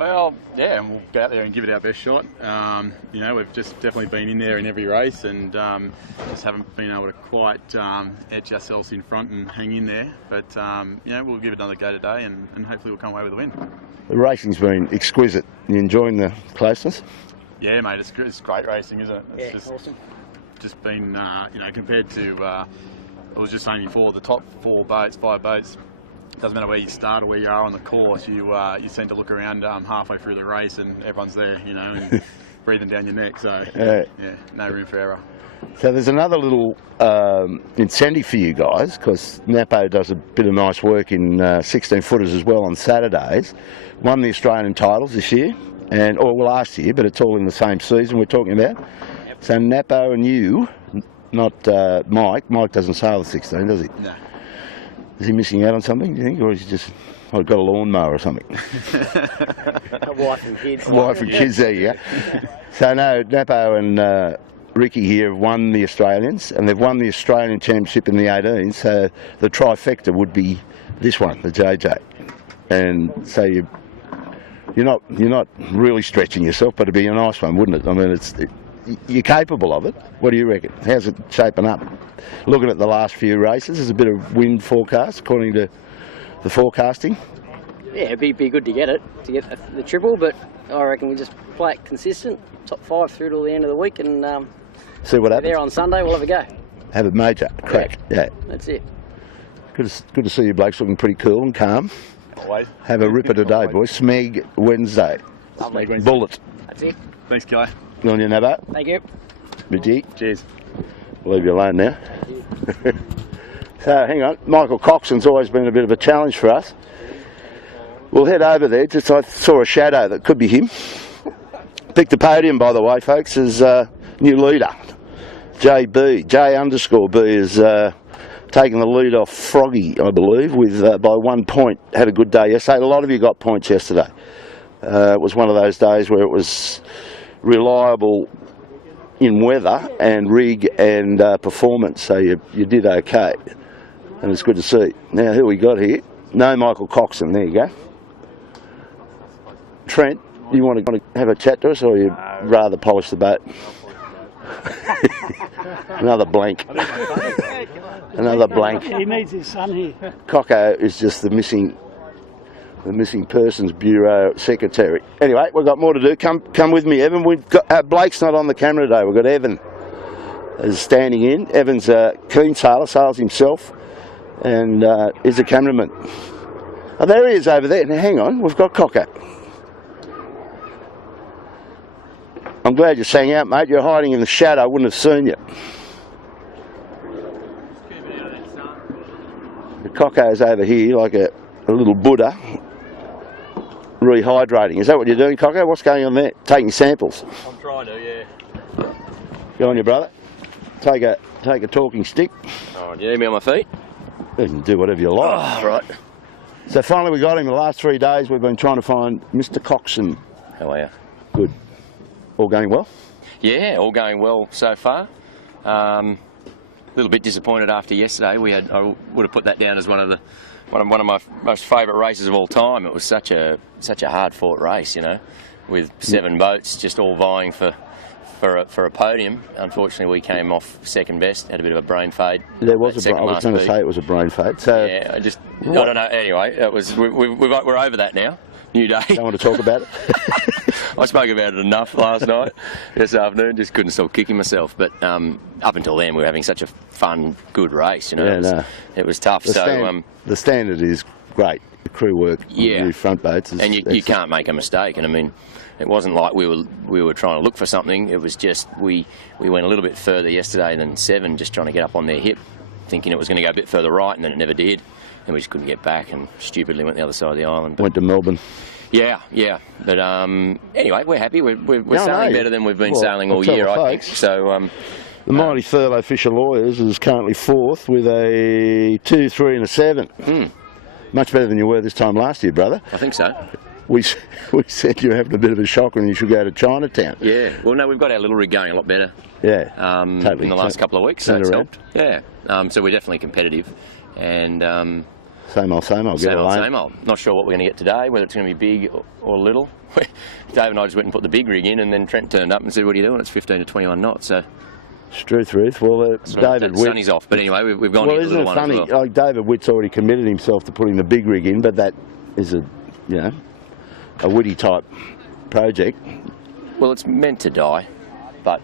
Well, yeah, and we'll go out there and give it our best shot. You know, we've just definitely been in there in every race and just haven't been able to quite edge ourselves in front and hang in there. But, you know, we'll give it another go today and hopefully we'll come away with a win. The racing's been exquisite. You enjoying the closeness? Yeah, mate, it's great racing, isn't it? It's just awesome. Just been, you know, compared to, I was just saying before, the top 5 boats, doesn't matter where you start or where you are on the course, you seem to look around halfway through the race and everyone's there, you know, and breathing down your neck. So, yeah, no room for error. So there's another little incentive for you guys, because Napo does a bit of nice work in 16-footers as well on Saturdays. Won the Australian titles this year, or last year, but it's all in the same season we're talking about. Yep. So Napo and you, not Mike. Mike doesn't sail the 16, does he? No. Is he missing out on something, do you think, or is he just got a lawnmower or something? A wife and kids. Wife and kids, there you go. So no, Napo and Ricky here have won the Australians, and they've won the Australian Championship in the 18s, so the trifecta would be this one, the JJ. And so you're not really stretching yourself, but it'd be a nice one, wouldn't it? I mean, you're capable of it. What do you reckon? How's it shaping up? Looking at the last few races, there's a bit of wind forecast according to the forecasting. Yeah, it'd be good to get the triple, but I reckon we just play it consistent, top 5 through till the end of the week, and see what happens. There on Sunday, we'll have a go. Have a major crack. Yeah. That's it. Good to see you blokes looking pretty cool and calm. Always. Have a ripper today, boys. Smeg Wednesday. Lovely. Bullet. That's it. Thanks, Guy. Good on you, Nabbo. Thank you. Midgie. Cheers. I'll leave you alone now. So, hang on. Michael Coxon's always been a bit of a challenge for us. We'll head over there. Just I saw a shadow that could be him. Picked the podium, by the way, folks, as new leader. JB. J_B is taking the lead off Froggy, I believe, with by 1 point. Had a good day yesterday. A lot of you got points yesterday. It was one of those days where it was reliable in weather and rig and performance, so you did okay, and it's good to see. Now, who we got here? No Michael Coxon. There you go. Trent, you want to have a chat to us, or you'd rather polish the boat? Another blank. Another blank. He needs his son here. Coco is just the missing persons bureau secretary. Anyway, we've got more to do. Come with me, Evan. We've got Blake's not on the camera today. We've got Evan is standing in. Evan's a keen sailor, sails himself, and is a cameraman. Oh, there he is over there. Now, hang on. We've got Coco. I'm glad you sang out, mate. You're hiding in the shadow. I wouldn't have seen you. The Coco's over here like a little Buddha, rehydrating. Is that what you're doing, Coco? What's going on there? Taking samples? I'm trying to, yeah. Go on, your brother. Take a talking stick. Oh, do you need me on my feet? You can do whatever you like. Oh, right. So finally we got him. The last 3 days we've been trying to find Mr. Coxon. How are you? Good. All going well? Yeah, all going well so far. A little bit disappointed after yesterday. I would have put that down as one of my most favourite races of all time. It was such a hard-fought race, you know, with 7 boats just all vying for a podium. Unfortunately, we came off second best. Had a bit of a brain fade. I was going to say it was a brain fade. So yeah, I don't know. Anyway, it was. We're over that now. New day. Don't want to talk about it. I spoke about it enough last night. This afternoon, just couldn't stop kicking myself. But up until then, we were having such a fun, good race. You know, yeah, it was tough. The standard is great. The crew work, yeah, new front boats, and you can't make a mistake. And I mean, it wasn't like we were trying to look for something. It was just we went a little bit further yesterday than 7, just trying to get up on their hip, thinking it was going to go a bit further right, and then it never did. And we just couldn't get back, and stupidly went the other side of the island. Went to Melbourne. Yeah. But anyway, we're happy. We're sailing better than we've been sailing all year, I think. So the mighty Thurlow Fisher Lawyers is currently 4th with a 2, 3 and a 7. Much better than you were this time last year, brother. I think so. We said you were having a bit of a shock and you should go to Chinatown. Yeah. Well, no, we've got our little rig going a lot better. Yeah. Totally. In the last couple of weeks, so it's helped. Yeah. So we're definitely competitive, and Same old, same old. Same old, same old. Not sure what we're going to get today, whether it's going to be big or little. Dave and I just went and put the big rig in, and then Trent turned up and said, "What are you doing?" It's 15 to 21 knots. So. Truth. Well, David Witt. Sunny's off, but anyway, we've gone. Well, into the isn't it one funny? as well. Like David Witt's already committed himself to putting the big rig in, but that is a Woody type project. Well, it's meant to die, but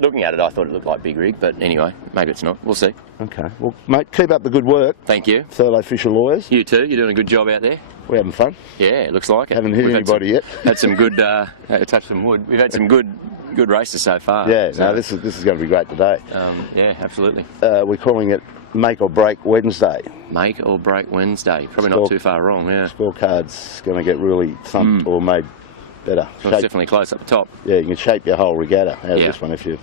looking at it, I thought it looked like big rig, but anyway, maybe it's not. We'll see. Okay. Well, mate, keep up the good work. Thank you. Thurlow Fisher Lawyers. You too. You're doing a good job out there. We're having fun. Yeah, it looks like it. Haven't hit anybody yet. Had some good. Touch some wood. We've had some good races so far. Yeah. So, no, this is going to be great today. Yeah, absolutely. We're calling it Make or Break Wednesday. Make or break Wednesday. Probably not too far wrong. Yeah. Scorecard's going to get really thumped or made better. Well, it's definitely close up the top. Yeah, you can shape your whole regatta out of this one if you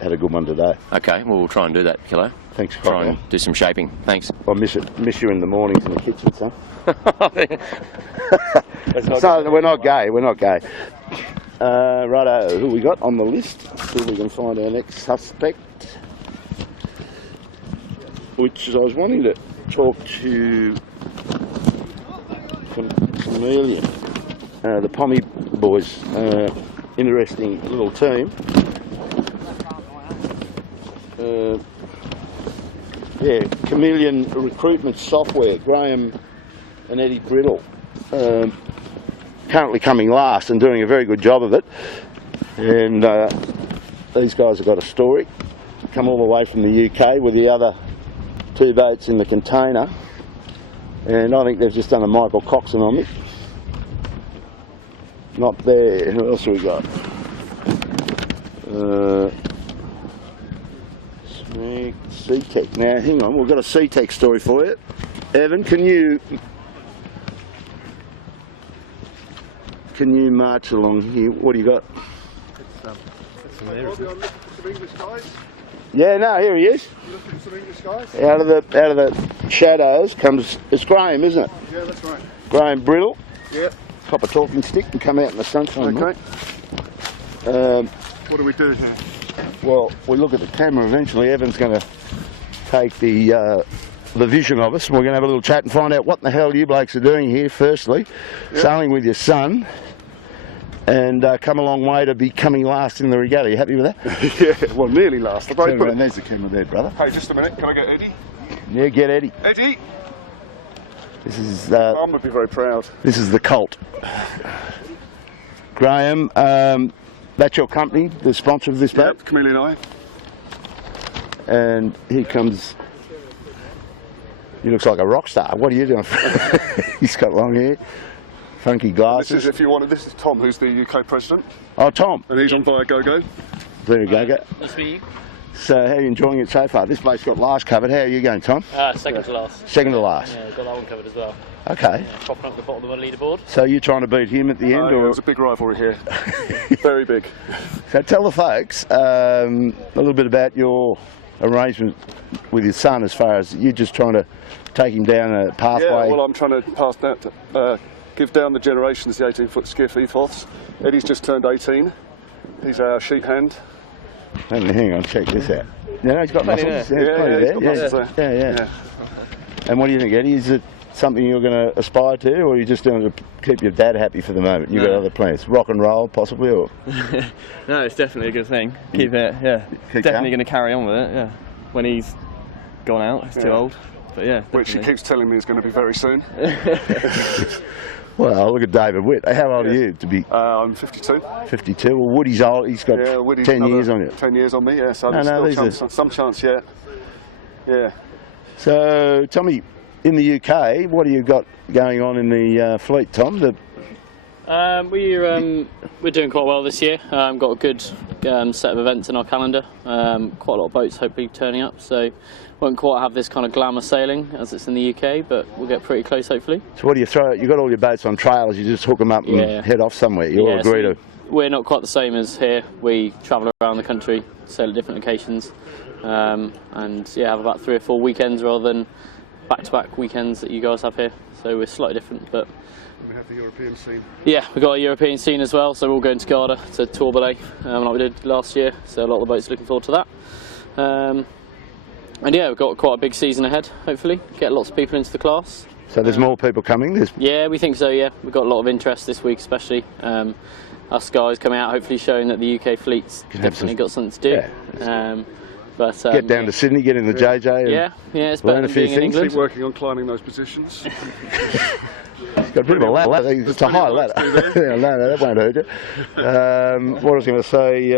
had a good one today. Okay, well, we'll try and do that, Kilo. Thanks, Try and do some shaping. Thanks. I miss you in the mornings in the kitchen, son. So we're not gay. Righto, who we got on the list? See if we can find our next suspect. Which I was wanting to talk to Chameleon. The Pommy boys, interesting little team. Chameleon recruitment software, Graham and Eddie Brittle, currently coming last and doing a very good job of it. And these guys have got a story, come all the way from the UK with the other 2 boats in the container. And I think they've just done a Michael Coxon on me. Not there. Who else have we got? C-Tech. Now, hang on. We've got a C-Tech story for you. Evan, can you march along here? What do you got? Yeah, no, here he is. You looking for some English guys? Out of the shadows comes, it's Graham, isn't it? Yeah, that's right. Graham Brittle. Yeah. Cop a talking stick and come out in the sunshine. Okay. What do we do here? Well, we look at the camera. Eventually, Evan's going to take the vision of us, and we're going to have a little chat and find out what the hell you blokes are doing here. Firstly, sailing with your son, and come a long way to be coming last in the regatta. You happy with that? Yeah, well, nearly last. There's the camera there, brother. Hey, just a minute. Can I get Eddie? Yeah, get Eddie. Eddie! This is Mum would be very proud. This is the cult. Graham, that's your company, the sponsor of this boat? Yep, Chameleon Eye. And here comes, he looks like a rock star. What are you doing? He's got long hair, funky glasses. This is, if you wanted, this is Tom, who's the UK president. Oh, Tom. And he's on via GoGo. There you go. Nice to meet you. So how are you enjoying it so far? This boat's got last covered. How are you going, Tom? Second to last. Second to last. Yeah, got that one covered as well. Okay. Yeah, popping up the bottom of the leaderboard. So you're trying to beat him at the end? There was a big rivalry here. Very big. So tell the folks a little bit about your arrangement with your son, as far as you're just trying to take him down a pathway. Yeah, well, I'm trying to pass that, give down the generations the 18-foot skiff ethos. Eddie's just turned 18. He's our sheep hand. Hang on, check this out. Yeah, he's got muscles. Yeah, he's got muscles there. Yeah. And what do you think, Eddie? Is it something you're going to aspire to, or are you just doing it to keep your dad happy for the moment? You've got other plans? Rock and roll, possibly, or? No, it's definitely a good thing. Keep it, Keep definitely going to carry on with it, yeah. When he's gone out, he's too old. But yeah, which he keeps telling me is going to be very soon. Well, look at David Witt. How old are you to be? I'm 52. 52. Well, Woody's old. He's got 10 years on you. 10 years on me, yeah. So there's still some chance yet. Yeah. So tell me, in the UK, what do you got going on in the fleet, Tom? We're doing quite well this year. Got a good set of events in our calendar. Quite a lot of boats hopefully turning up. So won't quite have this kind of glamour sailing as it's in the UK, but we'll get pretty close hopefully. So what do you throw? You got all your boats on trailers. You just hook them up and head off somewhere. You all agree to? We're not quite the same as here. We travel around the country, sail at different locations, and have about 3 or 4 weekends rather than back-to-back weekends that you guys have here. So we're slightly different, but. And we have the European scene. Yeah, we've got a European scene as well, so we're all going to Garda to Torbay, like we did last year, so a lot of the boats are looking forward to that. And yeah, we've got quite a big season ahead, hopefully. Get lots of people into the class. So there's more people coming? Yeah, we think so, yeah. We've got a lot of interest this week especially. Us guys coming out hopefully showing that the UK fleet's definitely got something to do. Yeah. But, get down to Sydney, get in the JJ and yeah, it's better than being in England. Keep working on climbing those positions. It's got a bit of a ladder. It's a high ladder. No, that won't hurt you. What I was going to say...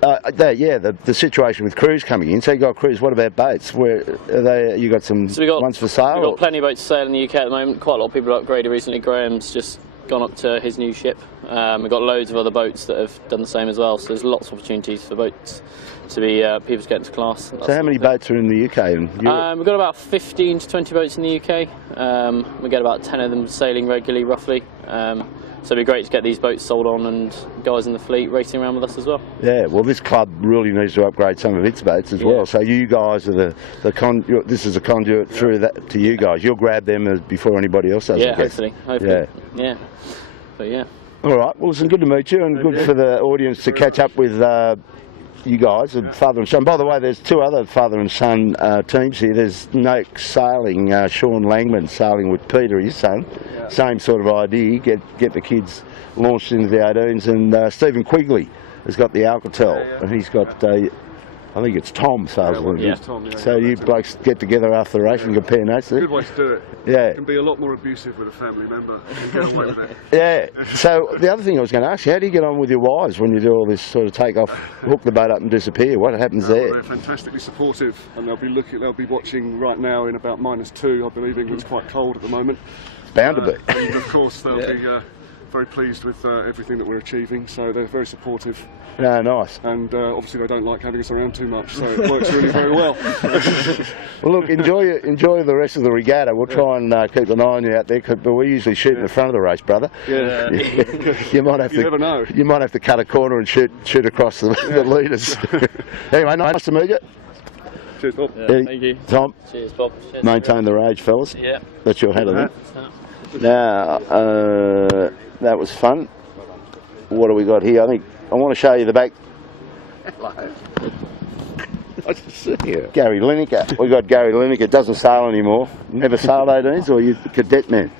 the situation with crews coming in. So you got crews. What about boats? Where are they? You got some ones for sale? We've got plenty of boats to sail in the UK at the moment. Quite a lot of people have upgraded recently. Graham's just gone up to his new ship. We've got loads of other boats that have done the same as well. So there's lots of opportunities for boats to be people to get into class. So how many boats are in the UK and Europe? We've got about 15 to 20 boats in the UK. We get about 10 of them sailing regularly, roughly. So it'd be great to get these boats sold on and guys in the fleet racing around with us as well. Yeah, well, this club really needs to upgrade some of its boats as well. So you guys are this is a conduit through that to you guys. You'll grab them before anybody else does. Yeah, hopefully. Yeah. But yeah. All right. Well, it's good to meet you and good for the audience to catch up with you guys, father and son. By the way, there's two other father and son teams here. There's Noak Sailing, Sean Langman sailing with Peter, his son. Same sort of idea, get the kids launched into the 18s. And Stephen Quigley has got the Alcatel, and he's got, I think it's Tom sails with him. Tom, so you blokes get together after the race and compare notes. Good way to do it. Yeah. It can be a lot more abusive with a family member and get away with it. Yeah. So the other thing I was going to ask you, how do you get on with your wives when you do all this sort of take off, hook the boat up and disappear? What happens there? They're fantastically supportive, and they'll be watching right now in about -2. I believe England's quite cold at the moment. Bound to be. And of course they'll be very pleased with everything that we're achieving, so they're very supportive. No, nice. And obviously they don't like having us around too much, so it works really very well. Well, look, enjoy the rest of the regatta. We'll try and keep an eye on you out there, but we usually shoot in the front of the race, brother. Yeah. You might have you never know. You might have to cut a corner and shoot across the leaders. Anyway, nice to meet you. Cheers, Bob. Thank you. Tom. Cheers, Bob. Cheers. Maintain the rage, fellas. Yeah. That's your hat, I think. Now, that was fun. What do we got here? I want to show you the back. Hello. Nice to see you. Gary Lineker. We got Gary Lineker. Doesn't sail anymore. Never sailed 18s, or you cadet man?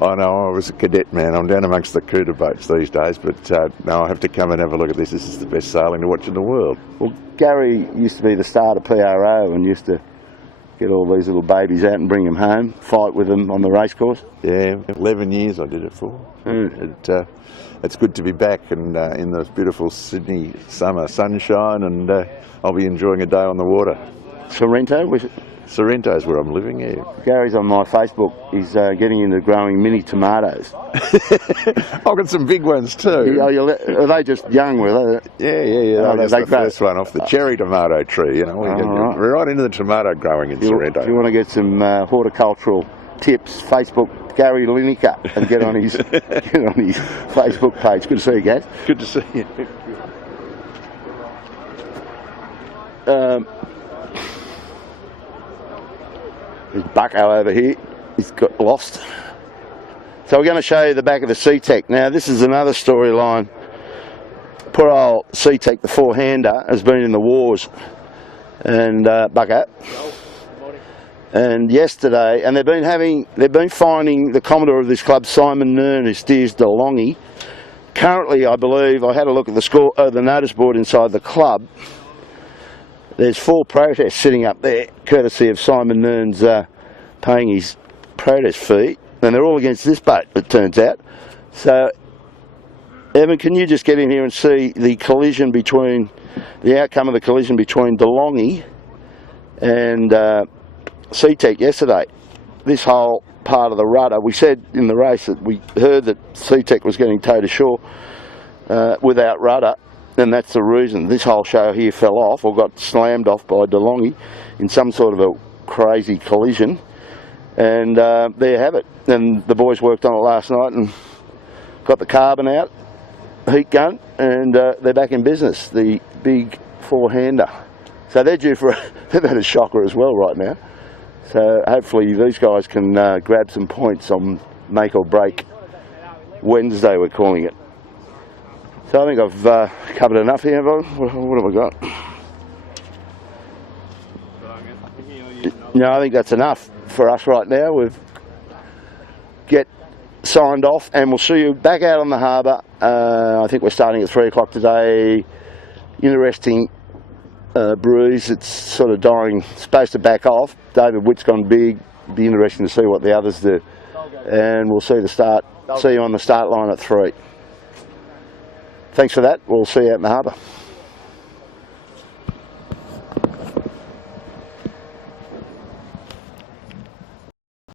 I know, I was a cadet man. I'm down amongst the cruiser boats these days, but no, I have to come and have a look at this. This is the best sailing to watch in the world. Well, Gary used to be the start of PRO and used to get all these little babies out and bring them home, fight with them on the racecourse. Yeah, 11 years I did it for. It's good to be back and in the beautiful Sydney summer sunshine, and I'll be enjoying a day on the water. Sorrento, was it? Sorrento's where I'm living, yeah. Gary's on my Facebook. He's getting into growing mini tomatoes. I've got some big ones too. Are they just young, were they? Yeah. Oh, that's the first one off the cherry tomato tree, you know. We're right into the tomato growing in Sorrento. If you want to get some horticultural tips, Facebook Gary Lineker and get on his Facebook page. Good to see you, Gaz. Good to see you. There's Bucko over here. He's got lost. So we're going to show you the back of the Sea-Tech. Now this is another storyline. Poor old Sea-Tech, the four-hander, has been in the wars. And Bucko. And yesterday, and they've been finding the Commodore of this club, Simon Nern, who steers DeLonghi. Currently, I believe, I had a look at the notice board inside the club. There's 4 protests sitting up there, courtesy of Simon Nern's paying his protest fee, and they're all against this boat, it turns out. So, Evan, can you just get in here and see the outcome of the collision between DeLonghi and Sea-Tech yesterday? This whole part of the rudder, we said in the race that we heard that Sea-Tech was getting towed ashore without rudder. And that's the reason this whole show here fell off or got slammed off by DeLonghi in some sort of a crazy collision. And there you have it. And the boys worked on it last night and got the carbon out, heat gun, and they're back in business, the big four-hander. So they're due for they've had a shocker as well right now. So hopefully these guys can grab some points on make or break Wednesday, we're calling it. So I think I've covered enough here, what have I got? No, I think that's enough for us right now. We've get signed off, and we'll see you back out on the harbour. I think we're starting at 3 o'clock today. Interesting breeze. It's sort of dying, supposed to back off. David Witt's gone big. Be interesting to see what the others do. And we'll see you on the start line at 3. Thanks for that. We'll see you out in the harbour.